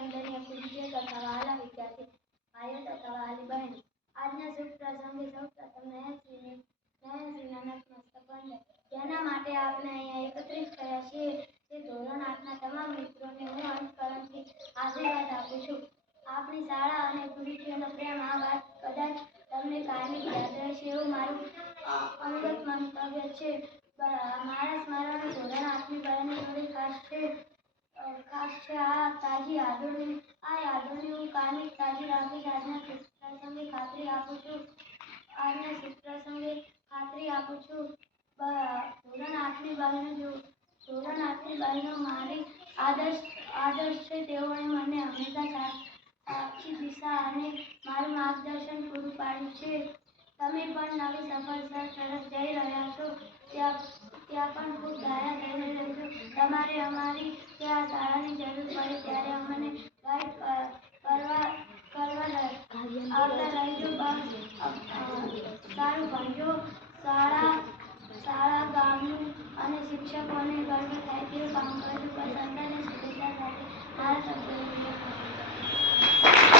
વંદનીય પૂજ્ય તથા વહાલા વિદ્યાર્થી ભાઈઓ તથા વહાલી બહેનો, આજના શુભ પ્રસંગે સૌપ્રથમ નયનશ્રીના નતમસ્તક વંદન. જેના માટે આપણે અહીંયા એકત્રિત થયા છીએ તે ધોરણ 8ના તમામ મિત્રોને હું અંતકરણથી આશીર્વાદ આપું છું. આપણી શાળા અને ગુરુજીઓનો પ્રેમ, આ વાત કદાચ તમને કાયમી યાદ રહેશે એવું મારું અંગત મંતવ્ય છે. મારા સ્મરણો ધોરણ 8ની બહેનો જોડે ખાસ છે. આ તાજી યાદોની હું કાયમી તાજી રાખીશ. આજના શુભ પ્રસંગે ખાતરી આપું છું ધોરણ 8ની બહેનો મારી આદર્શ છે. તેઓએ મને હંમેશા સાચી દિશા અને મારું માર્ગદર્શન પૂરું પાડ્યું છે. તમે પણ નવી સફળ તરફ જઈ રહ્યા છો, ત્યાં પણ ખૂબ ધાર્યા થઈને રહેજો. તમારે અમારી ત્યાં શાળાની જરૂર પડે ત્યારે અમને ગાઈડ કરવા આવતા રહેજો. બસ સારું ભણજો. શાળા